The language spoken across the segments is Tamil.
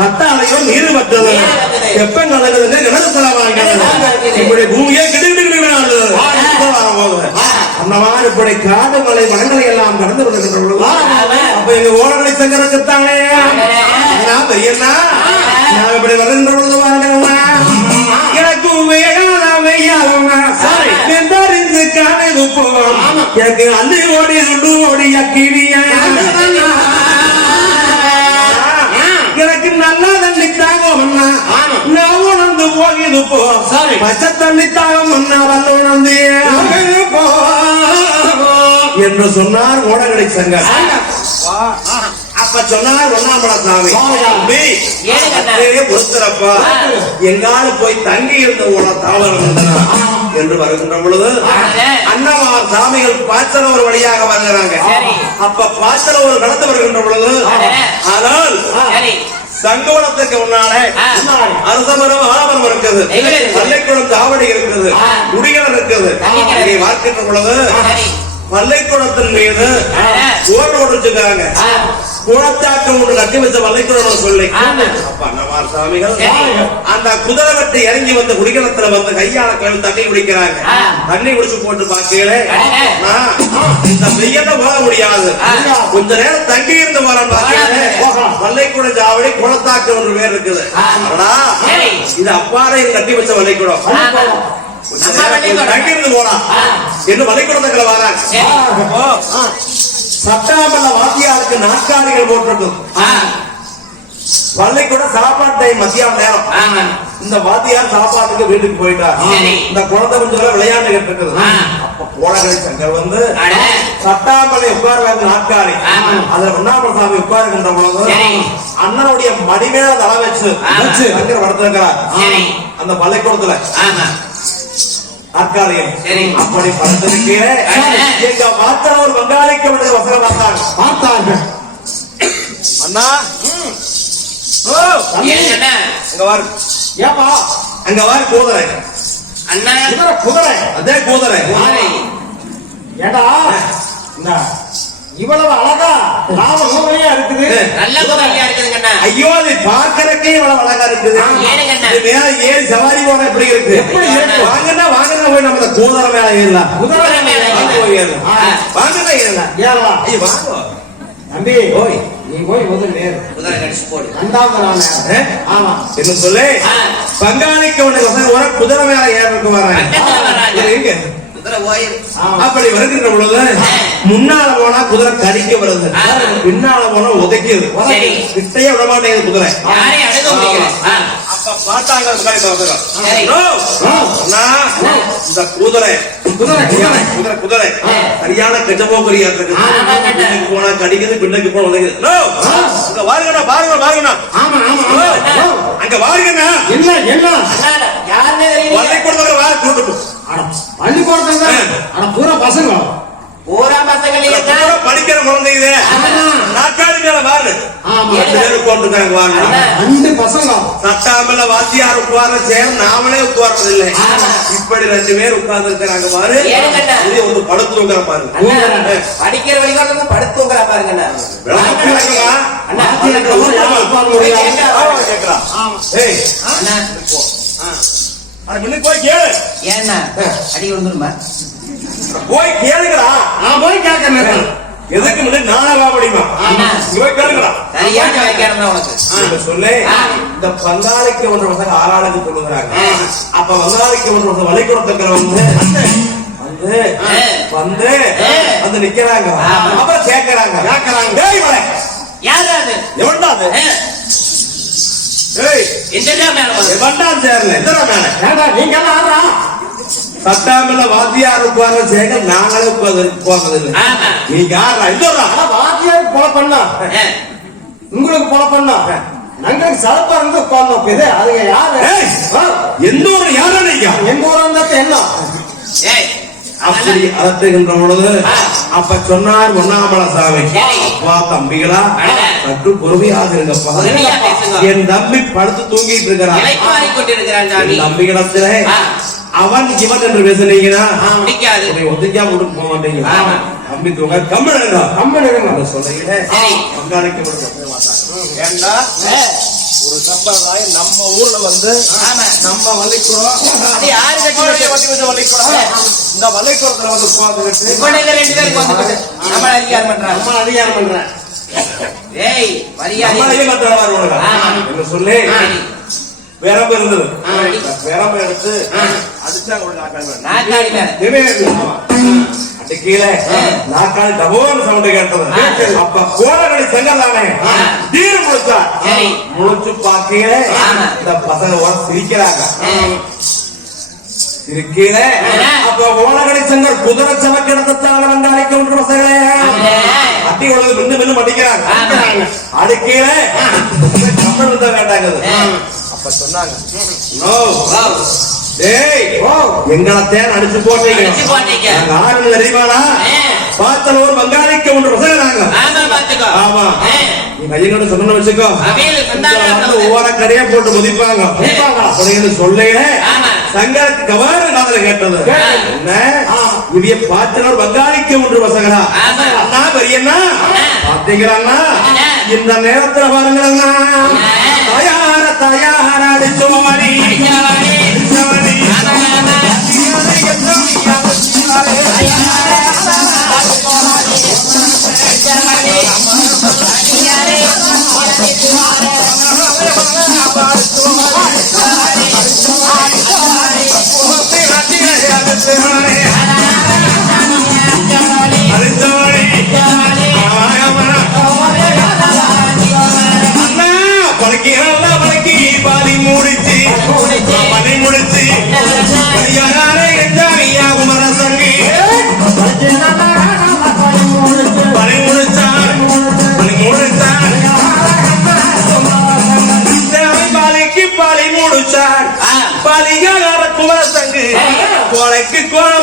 வந்தது கத்தாலையும் நீர் வந்தது. வெப்பம் கலகுதுன்னு கிணறு செலவாகிறது இப்படி பூமியே கிடுகிடு அந்த மாதிரி இப்படி காடு மலை வனங்களை எல்லாம் கடந்து வருகின்ற பொழுது அப்ப எங்க ஓடங்களை சங்கரத்தானே பெரியண்ணா நான் இப்படி வருகின்ற பொழுது வாங்கண்ணா எனக்கு வெய்யாதவனா வெந்தறிந்து காணது போவோம் எனக்கு அள்ளி ஓடி சுண்டு ஓடி அக்கினியா எனக்கு நல்லா தண்ணி தாகம்னா நான் என்று சொன்னார் ஓடகடை சங்கர். அப்ப சொன்னார் ஒன்னாம்பல சாமி. போய் தங்கி இருந்த ஓட தாவரம் என்று வருகின்ற பொழுது. அண்ணமார் சாமிகள் பாச்சலவர் வழியாக வருகிறாங்க. சரி. அப்ப பாச்சலவர் நடந்து வருகின்ற பொழுது ஆனே. ஆனால் சரி சங்கவனத்துக்கு முன்னாலே. அரசமரம் ஆலமரம் இருக்குது? பள்ளிக்குளம் தாவடி இருக்குது. குடிகள் இருக்குது. இதை பார்க்கின்ற பொழுது சரி பள்ளிக்குளத்தின் மீது. ஓடு ஓடிச்சுக்கிறாங்க ஆ. குளத்தாக்கம் ஒன்று கட்டி வச்ச பள்ளிக்குளம் சொல்லி. அப்ப சரி. அந்த குதிரை வெட்டி இறங்கி வந்து குடிகளத்துல வந்து கையால கழுவி தண்ணி குடிக்கிறாங்க. தண்ணி குடிச்சு போட்டு பாக்கீங்களே. இந்த வெயில போக முடியாது. கொஞ்ச நேரம் தங்கி இருந்து போகலாம். பள்ளிக்கூட ஜாவடி குளத்தாக்கு ஒன்று பேர் இருக்குது. இது அப்பாறையில் கட்டி வச்ச பள்ளிக்கூடம். தங்கி இருந்து போலாம். என்ன பள்ளிக்கூடத்துல வராங்க சட்டாமல்ல வாத்தியாருக்கு நாற்காலிகள் போட்டிருக்கும். பள்ளிக்கூட சாப்பாடு டைம் மத்தியான நேரம் ஆமா. இந்த வாத்தியார் சாப்பாட்டுக்கு வீட்டுக்கு போயிட்டார் சரி. இந்த குழந்தை கொஞ்சம் விளையாண்டுகிட்டு இருக்குது. அப்ப கோடகரை சங்கர் வந்து. சட்டாமலை உட்கார நாற்காலி ஆமா. அதுல உண்ணாமல சாமி உட்காருகின்ற பொழுது சரி. அண்ணனுடைய மடிமேல தலை வச்சு. வச்சு சங்கர் படுத்திருக்கிறார் சரி. அந்த பள்ளிக்கூடத்துல சரி. அப்படி படுத்திருக்கே அடடே. எங்க மாத்திர ஒரு வங்காளிக்க வேண்டிய வசனம் பார்த்தாங்க ஏனுங்க அண்ணா? அங்க வாரு. ஏப்பா? அங்க வாரு கூதரை அண்ணா. குதிரை குதிரை. அதே கூதரை. ஏடா இந்த இவ்வளவு அழகா நாம நூலையா இருக்குது. நல்ல குதிரையா இருக்குதுங்க அண்ணா. ஐயோ அது பார்க்கறக்கே இவ்வளவு அழகா இருக்குது. மேல ஏறி சவாரி போன எப்படி இருக்கு? வாங்கன்னா வாங்கன்னா போய் நம்ம கூதரை மேல ஏறலாம். குதிரை மேல ஏறலாம். வாங்கன்னா ஏறலாம். ஏறலாம். ஐயோ வாங்க. தம்பி ஓய் நீ போய் முதல் நேரு. குதிரை கடிச்சு போடு. ஏ? ஆமா. என்ன சொல்லு. பங்காளிக்கு உனக்கு வர குதிரை மேல ஏறதுக்கு வராங்க எங்க? அப்படி வருகின்ற பொழுது முன்னால போனா குதிரை கடிக்க வருது. பின்னால போனா உதைக்குது. கிட்டையே விட மாட்டேங்குது குதிரை. பார்த்தாங்க இந்த குதிரை. குதிரை குதிரை சரியான கெட்டபோக்கரியா இருக்கு. போனா கடிக்குது பின்னுக்கு போனா உதைக்குது. நோ. அங்க வாருங்கண்ணா பாருங்க பாருங்கண்ணா அங்க வாருங்கண்ணா. என்ன என்ன. பள்ளிக்கூடத்துல வாரு கூட்டு பள்ளிக்கூடத்துல பூரா பசங்க. இந்த கூட படிக்கிற குழந்தை இது நாற்காலி மேல வாரு. போட்டுருக்காங்க அண்ணா. ரெண்டு பசங்க சட்டாமல வாத்தியார் உட்கார சேர் நாமளே உட்கார்றது இல்லை ஆமா. இப்படி ரெண்டு பேர் உட்கார்ந்து இருக்கிறாங்க பாரு? இது வந்து படுத்துங்கிற பாருங்க அண்ணா, படிக்கிற வழிகாட்டு படுத்துங்கிற பாருங்க அண்ணா. போய் கேளு. ஏண்ணா அடி வந்துருமா? போய் கேளுங்கடா. நான் போய் கேட்கறேன் எதுக்கு முன்னாடி நானா வா முடியுமா போய் கேளுங்கடா. சரியான வைக்கிறேன் உனக்கு. சொல்லு. இந்த பங்காளிக்கு ஒன்று பசங்க ஆளாளுக்கு சொல்லுகிறாங்க. அப்ப பங்காளிக்கு ஒன்று பசங்க வழிகொடுத்துக்கிற வந்து வந்து. வந்து நிக்கிறாங்க. அப்புறம் கேக்குறாங்க. கேக்குறாங்க. யாரு அது? எவன்டா அது? ஏய் எந்தடா மேல வந்து? எவன்டா சேர்ல எத்தனை மேல? ஏடா நீங்க ஆடுறா சட்டாமில்ல வாத்தியார் உட்கார்ற சேகர் நாங்களே போனதில்லை. நீங்க யாரா? இல்லடா. அட வாத்தியாருக்கு கொலை பண்ணா. உங்களுக்கு கொலை பண்ணா. நாங்களுக்கு சலப்பா இருந்து உட்கார்ந்தோம். இது அதுங்க யாரு? எந்த ஒரு யாரா நீங்க எங்க ஊரா இருந்தா என்ன? ஏய், அப்படி பொழுது. அப்ப சொன்னார் ஒன்னாமல சாமி. அப்பா தம்பிகளா. சற்று பொறுமையாக இருங்கப்பா. என் தம்பி படுத்து தூங்கிட்டு இருக்கிறான். தம்பிகளிடத்திலே. அவன் இவன் என்று பேசுனீங்கன்னா பிடிக்காது உன்னை ஒதுக்கா விட்டு போக மாட்டீங்க ஆமா. அவன் தம்பி தூங்க கம்மனுங்க கம்மன் இருங்க சொல்றீங்களே? சரி. பங்காளிக்கு ஏண்டா? ஒரு சம்பிரதாயம் நம்ம ஊர்ல வந்து. நம்ம? வள்ளிக்குறோம் இந்த வள்ளிக்குறத்துல வந்து வந்துட்டு நம்ம அதிகாரம் பண்றாங்க அம்மா அதிகாரம் பண்றேன் ஏய் மரியாதை. என்ன சொல்லி. விரம்பு இருந்தது. விரம்ப எடுத்து. அடிச்சா நாக்காளி கீழே. சவுண்ட் கேட்டது. அப்ப கோலகடி செங்கல்லானே ஆ. தீர் முழிச்சா. முழிச்சு பாக்கீழே. இந்த பசங்க சிரிக்கிறாங்க. ஆ. அப்ப ஓலகடி செங்கல் குதிரை சமக்கிடத்தால வந்து அழைக்க ஒன்று பசங்களே. அட்டி உள்ளது மின்னு. அடிக்கீழ இருந்தா ஏய், அப்ப சொன்னாங்க. டேய் ஓ எங்களை தேன் அடிச்சு போட்டீங்க. நாங்க ஏ. பார்த்தல ஒரு பங்காளிக்கு ஒன்று பசங்க நாங்க ஆமா பாத்துக்கோ ஆமா. ஏய், நீ பையனோட சொன்ன வச்சுக்கோ. ஒவ்வொரு கடையா போட்டு முதிப்பாங்க. அப்படின்னு சொல்லையில. சங்கருக்கு கவார காதல கேட்டது. என்ன? இவிய பார்த்தன ஒரு பங்காளிக்கு ஒன்று பசங்களா ஆமா. அண்ணா பெரியண்ணா. பாத்தீங்களா. இந்த நேரத்துல பாருங்களா தயார தயார அடிச்சோடி.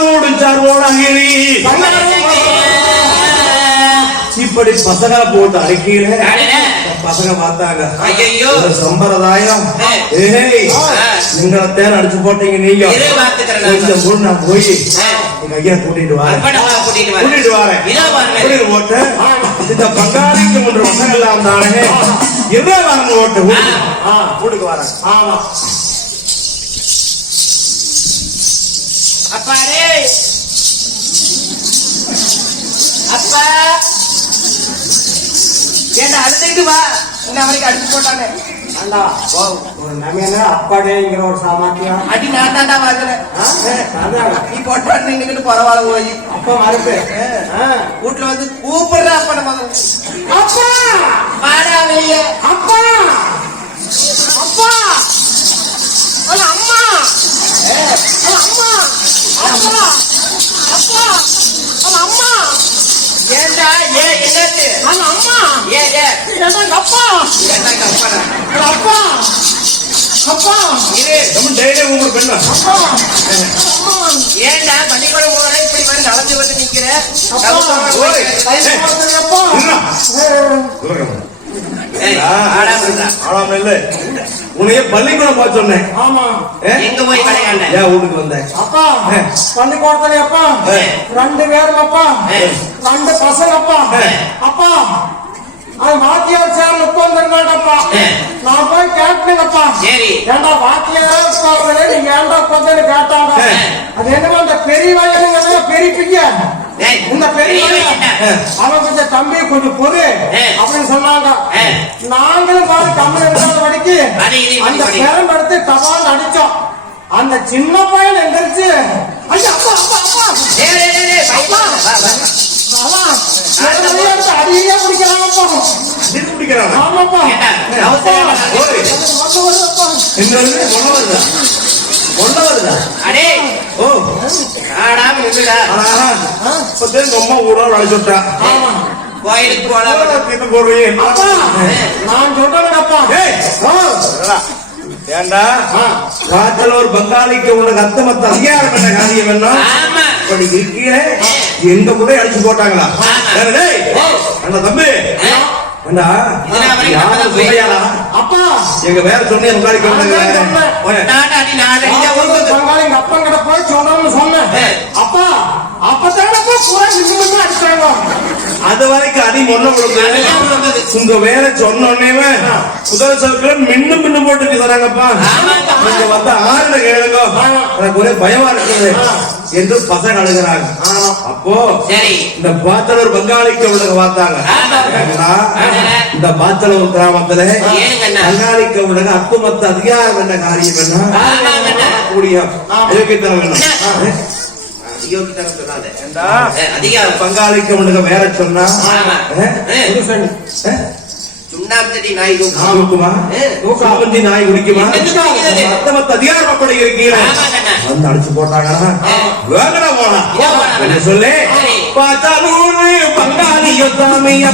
முடிச்சார் ஓடங்கிரி இப்படி பசங்க போட்டு அடிக்கீழ அடடே. பசங்க பார்த்தாங்க. சம்பிரதாயம். எங்களை தேன் அடிச்சு போட்டீங்க நீங்க. கொஞ்சம் முன் நான் போய் ஆ. எங்க ஐயா கூட்டிட்டு வரேன். கூட்டிட்டு வரேன். கூட்டிட்டு போட்டு இந்த பங்காளிக்கு மூன்று பசங்க எல்லாம் தானே? எவ்வளவு ஓட்டு வீட்டுக்கு வரேன். ஆமா. அப்பா டேய். அப்பா ஏண்டா அழுதுட்டு வா. இந்த அவனுக்கு அடிச்சு போட்டானே. அண்டா ஒரு நமையான அப்பாடேங்கிற ஒரு சாமர்த்தியம் அடி நான் தாண்டா வாங்குறேன். நீ போட்டான்னு நின்னுக்கிட்டு பரவாயில்ல போய். அப்பா மறுப்பு. வீட்டுல வந்து கூப்பிடுறா அப்ப நம்ம அப்பா! வாடா வெளியே. அப்பா! என்னங்க அப்பா. அப்பா. அப்பா. இரு. நம்ம டெய்லி உங்களுக்கு பெண்ணா? அப்பா. ஏண்டா பள்ளிக்கூடம் போற இப்படி வந்து நடந்து வந்து நிக்கிற? அப்பா. உன்னைய பள்ளிக்கூடம் போக சொன்னேன். ஆமா? எங்க போய் கடையாண்ட ஏன் வீட்டுக்கு வந்தேன் அப்பா. பள்ளிக்கூடத்துல அப்பா. ரெண்டு பேரும் அப்பா. ரெண்டு பசங்க அப்பா. அப்பா அது வாத்தியார் சேர்ந்து உட்கார்ந்துருந்தாங்கப்பா ஏ. நான் கேட்டேங்கப்பா சரி. ஏண்டா வாத்தியாரா உட்கார்ந்து நீங்க கேட்டாங்க. அது என்னமோ அந்த பெரிய வயலுங்க பெரிய ஏய், இந்த பெரிய. அவன் கொஞ்சம் தம்பி கொஞ்சம் பொறு. அப்படின்னு சொன்னாங்க. நாங்களும் பாரு தமிழ் அது இது அந்த. பெரம் எடுத்து அடிச்சோம் அந்த சின்ன பையன் எந்திரிச்சு ஐயா அப்பா அப்பா அப்பா. எடுத்து அடியே இது பிடிக்கிறான் ஆமாப்பா வருதா. வருதா? அடே. ஓ. ஆடாம இருந்துடா ஆனா இப்ப எங்க அம்மா ஊரோட அழைச்சுட்டா ஆமா. கோயிலுக்கு போலாம். என்ன போடுறீங்க நான் சொல்றேன்ப்பா ஏய். ஏண்டா? ஒரு பங்காளிக்கு உனக்கு அத்தமத்த அதிகாரம் என்ன காரியம் என்ன? ஆமா. இப்படி இருக்கீங்க எங்க கூட அடிச்சு போட்டாங்களா? தம்பி. போய் அப்பா! எங்க வேற சொன்னே போய். எங்க அப்பா கிட்ட போய் சொல்லணும்னு சொன்னேன். அப்பா அப்பதானப்பா பூரா நின்று அடிச்சாங்க. அது வரைக்கும் அடி மொன்ன அதெல்லாம் கொடுக்கு உள்ளது. உங்க வேலை சொன்ன உடனே குதிரை சவுக்குல மின்னு மின்னு போட்டு ஆமாங்க. நீங்க வந்து ஆறுல கேளுங்க. எனக்கு ஒரே பயமா இருக்குது. என்று பசங்க அழுகிறாங்க அப்போ சரி. இந்த பாத்தலூர் பங்காளிக்கு உள்ளவங்க பார்த்தாங்க. இந்த பாத்தலூர் கிராமத்துல? பங்காளிக்கு உள்ளவங்க அத்துமத்த அதிகாரம் என்ன காரியம் என்ன. கூடிய அதிகாரம். பங்காளிக்கு உள்ளவங்க வேற சொன்னா? சுண்ணாம்புத்தடி நாய் அஹ், சாமந்தி நாய் குடிக்குமா? அத்தமத்த அதிகாரம் அப்படி இருக்கீங்க. வந்து அடிச்சு போலாம். இதோ போலாம். என்ன சொல்லு. பங்காளியோ சாமிய